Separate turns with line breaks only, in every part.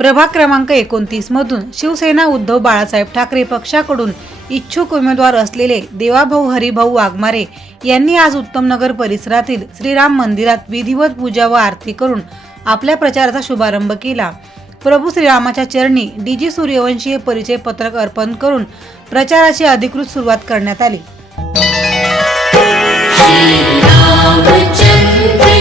प्रभाग क्रमांक एकोणतीस मधून शिवसेना उद्धव बाळासाहेब ठाकरे पक्षाकडून इच्छुक उमेदवार असलेले देवाभाऊ हरिभाऊ वाघमारे यांनी आज उत्तमनगर परिसरातील श्रीराम मंदिरात विधिवत पूजा व आरती करून आपल्या प्रचाराचा शुभारंभ केला. प्रभू श्रीरामाच्या चरणी डीजी सूर्यवंशी हे परिचय पत्रक अर्पण करून प्रचाराची अधिकृत सुरुवात करण्यात आली.
रामचन्द्र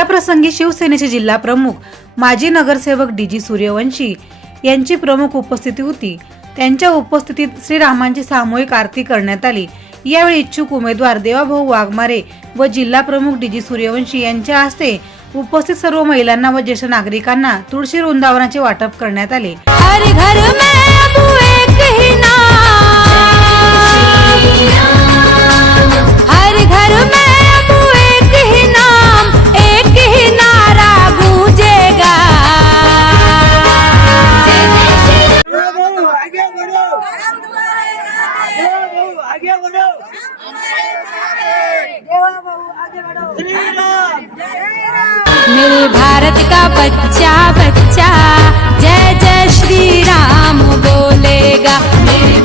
या प्रसंगी शिवसेनेचे जिल्हा प्रमुख माजी नगरसेवक डी जी सूर्यवंशी यांची प्रमुख उपस्थिती होती. त्यांच्या उपस्थितीत श्रीरामांची सामूहिक आरती करण्यात आली. यावेळी इच्छुक उमेदवार देवाभाऊ वाघमारे व जिल्हा प्रमुख डी जी सूर्यवंशी यांच्या हस्ते उपस्थित सर्व महिलांना व ज्येष्ठ नागरिकांना तुळशी वृंदावनाचे वाटप करण्यात आले.
आगे बढ़ो। श्री राम
मेरे भारत का बच्चा बच्चा जय जय श्री राम बोलेगा। मेरे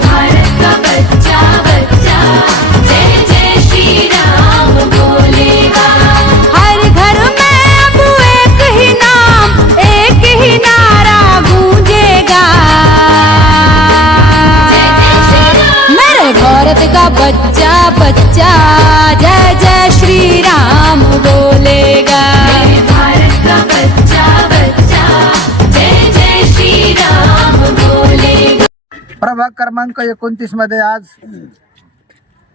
भारत का बच्चा बच्चा। जय जय श्री राम बोलेगा। मेरे भारत का बच्चा बच्चा। जय जय श्री राम बोलेगा।
प्रभाग क्रमांक एकोणतीसमध्ये आज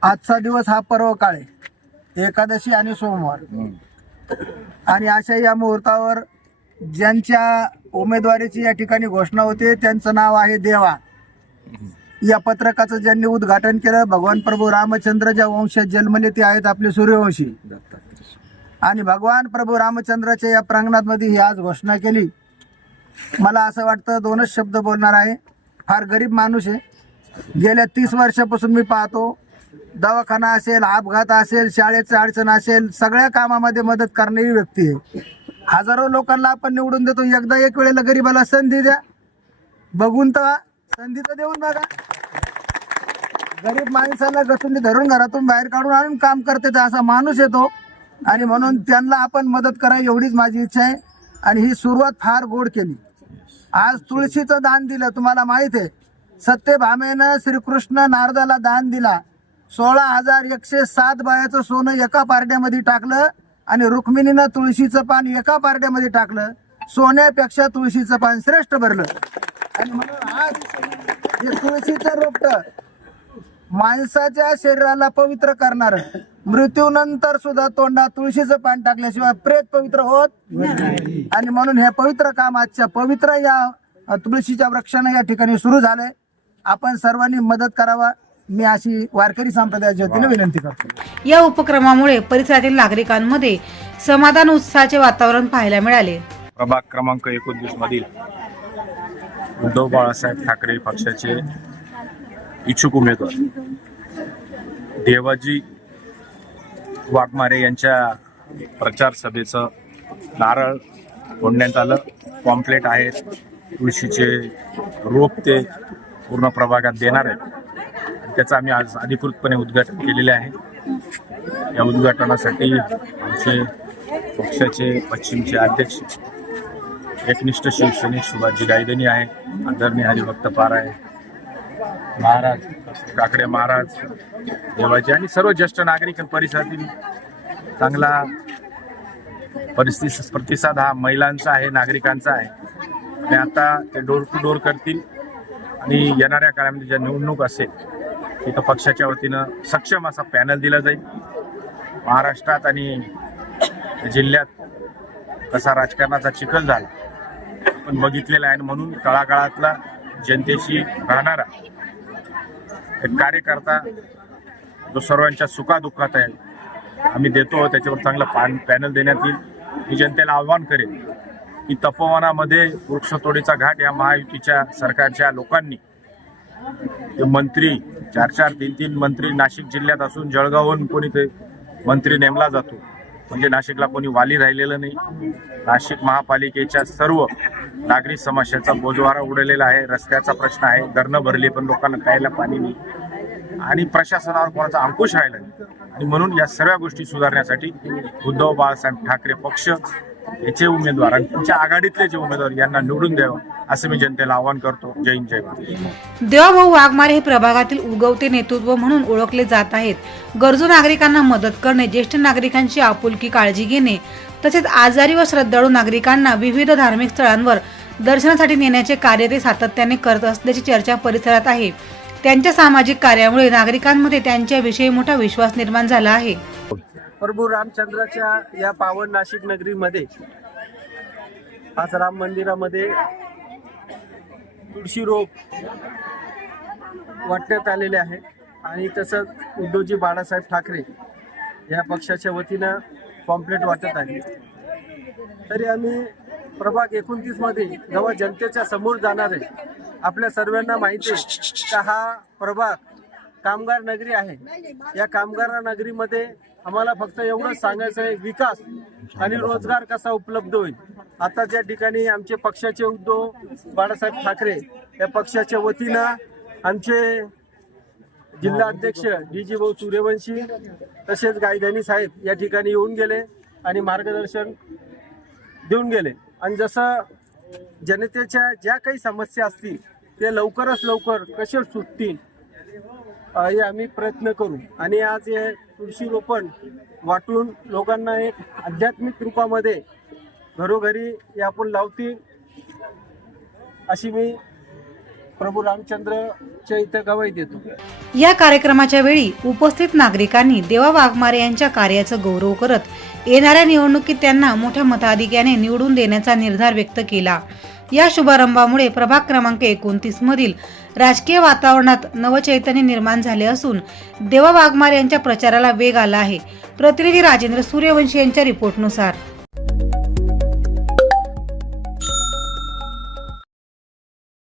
आजचा दिवस हा पर्व काळे एकादशी आणि सोमवार. आणि अशा या मुहूर्तावर ज्यांच्या उमेदवारीची या ठिकाणी घोषणा होते त्यांचं नाव आहे देवा. या पत्रकाचं ज्यांनी उद्घाटन केलं भगवान प्रभू रामचंद्र ज्या वंशात जन्मले ते आहेत आपले सूर्यवंशी. आणि भगवान प्रभू रामचंद्राच्या या प्रांगणामध्ये ही आज घोषणा केली. मला असं वाटतं दोनच शब्द बोलणार आहे. फार गरीब माणूस आहे. गेल्या तीस वर्षापासून मी पाहतो दवाखाना असेल अपघात असेल शाळेचं अडचण असेल सगळ्या कामामध्ये मदत करणारी व्यक्ती आहे. हजारो लोकांना आपण निवडून देतो. एकदा एक वेळेला गरीबाला संधी द्या. बघून तर संधी तर देऊन बघा. गरीब माणसाला गचुंडी धरून घरातून बाहेर काढून आणून काम करते तर असा माणूस येतो. आणि म्हणून त्यांना आपण मदत करा एवढीच माझी इच्छा आहे. आणि ही सुरुवात फार गोड केली. आज तुळशीचं दान दिलं तुम्हाला माहीत आहे. सत्यभामेनं श्रीकृष्ण नारदाला दान दिला. सोळा हजार एकशे सात बायाचं सोनं एका पारड्यामध्ये टाकलं आणि रुक्मिणीनं तुळशीचं पान एका पारड्यामध्ये टाकलं. सोन्यापेक्षा तुळशीचं पान श्रेष्ठ भरलं. आणि म्हणून आज हे तुळशीचं रोपट. माणसाच्या शरीराला पवित्र करणार. मृत्यूनंतर सुद्धा तोंडात तुळशीचं पान टाकल्याशिवाय प्रेत पवित्र होत आणि म्हणून हे पवित्र काम आजच्या पवित्र या तुळशीच्या वृक्षाने या ठिकाणी सुरू झालंय. आपण सर्वांनी मदत करावा. मी अशी वारकरी संप्रदायाच्या वतीने विनंती करतो.
या उपक्रमामुळे परिसरातील नागरिकांमध्ये समाधान उत्साहाचे वातावरण पाहायला मिळाले.
प्रभाग क्रमांक एकोणतीस मधील उद्धव बाळासाहेब ठाकरे पक्षाचे इच्छुक उमेदवार. देवाजी वाघमारे यांच्या प्रचार सभेचं नारळ ओढण्यात आलं. पॉम्पलेट आहेत. तुळशीचे रोप ते पूर्ण प्रभागात देणार आहेत. त्याचं आम्ही आज अधिकृतपणे उद्घाटन केलेले आहे. या उद्घाटनासाठी आमचे पक्षाचे पश्चिमचे अध्यक्ष एकनिष्ठ शिवसैनिक सुभाषजी गायदनी आहे आदरणीय हरिभक्त पार आहे. महाराज काकडे महाराज देवाचे आणि सर्व ज्येष्ठ नागरिक परिसरातील चांगला परिस्थिती प्रतिसाद हा महिलांचा आहे नागरिकांचा आहे. आणि आता ते डोर टू डोर करतील आणि येणाऱ्या काळामध्ये ज्या निवडणूक असेल तिथं पक्षाच्या वतीनं सक्षम असा पॅनल दिला जाईल. महाराष्ट्रात आणि जिल्ह्यात कसा राजकारणाचा चिखल झाला आपण बघितलेला आहे म्हणून तळागाळातला जनतेशी राहणारा एक कार्यकर्ता जो सर्वांच्या सुखादुःखात आहे आम्ही देतो त्याच्यावर चांगलं पान पॅनल देण्यात येईल. मी जनतेला आव्हान करेन की तपोवनामध्ये वृक्षतोडीचा घाट या महायुतीच्या सरकारच्या लोकांनी ते मंत्री चार चार तीन तीन मंत्री नाशिक जिल्ह्यात असून जळगावहून कोणी ते मंत्री नेमला जातो. म्हणजे नाशिकला कोणी वाली राहिलेलं नाही. नाशिक महापालिकेच्या सर्व नागरिक समस्याचा बोजवारा उडलेला आहे रस्त्याचा प्रश्न आहे धरणं भरली पण लोकांना प्यायला पाणी नाही. आणि प्रशासनावर कोणाचा अंकुश राहिला नाही. आणि म्हणून या सर्व गोष्टी सुधारण्यासाठी उद्धव बाळासाहेब ठाकरे पक्ष याचे उमेदवार आणि त्यांच्या आघाडीतले जे उमेदवार यांना निवडून द्यावं असं मी जनतेला आवाहन करतो. जय हिंद जय महाराष्ट्र
देवाभाऊ वाघमारे हे प्रभागातील उगवते नेतृत्व म्हणून ओळखले जात आहेत. गरजू नागरिकांना मदत करणे ज्येष्ठ नागरिकांची आपुलकी काळजी घेणे तसेच आजारी व श्रद्धाळू नागरिकांना विविध धार्मिक स्थळांवर दर्शनासाठी नेण्याचे कार्य ते सातत्याने करत असल्याची चर्चा परिसरात आहे. त्यांच्या सामाजिक कार्यामुळे नागरिकांमध्ये त्यांच्याविषयी मोठा विश्वास निर्माण झाला आहे.
प्रभू रामचंद्राच्या या पावन नाशिक नगरीमध्ये आज राम मंदिरामध्ये तुळशी रोप वाटण्यात आलेले आहे. आणि तसंच उद्धवजी बाळासाहेब ठाकरे या पक्षाच्या वतीनं पॉम्पलेट वाटत आहे. तरी आम्ही प्रभाग एकोणतीसमध्ये जेव्हा जनतेच्या समोर जाणार आहे आपल्या सर्वांना माहिती आहे का हा प्रभाग कामगार नगरी आहे. या कामगार नगरीमध्ये आम्हाला फक्त एवढंच सांगायचं आहे विकास आणि रोजगार कसा उपलब्ध होईल. आता ज्या ठिकाणी आमचे पक्षाचे उद्धव बाळासाहेब ठाकरे या पक्षाच्या वतीनं आमचे जिल्हा अध्यक्ष डी जी भाऊ सूर्यवंशी तसेच गायधानी साहेब या ठिकाणी येऊन गेले आणि मार्गदर्शन देऊन गेले. आणि जसं जनतेच्या ज्या काही समस्या असतील ते लवकरच लवकर कसे सुटतील हे आम्ही प्रयत्न करू. आणि आज हे तुळशी रोपण वाटून लोकांना एक आध्यात्मिक रूपामध्ये घरोघरी हे आपण लावतील अशी मी प्रभू रामचंद्रच्या इथं गवाई देतो.
या कार्यक्रमाच्या वेळी उपस्थित नागरिकांनी देवा वाघमारे यांच्या कार्याचं गौरव करत येणाऱ्या निवडणुकीत त्यांना मोठ्या मताधिक्याने निवडून देण्याचा निर्धार व्यक्त केला. या शुभारंभामुळे प्रभाग क्रमांक एकोणतीस मधील राजकीय वातावरणात नवचैतन्य निर्माण झाले असून देवा वाघमारे यांच्या प्रचाराला वेग आला आहे. प्रतिनिधी राजेंद्र सूर्यवंशी यांच्या रिपोर्टनुसार.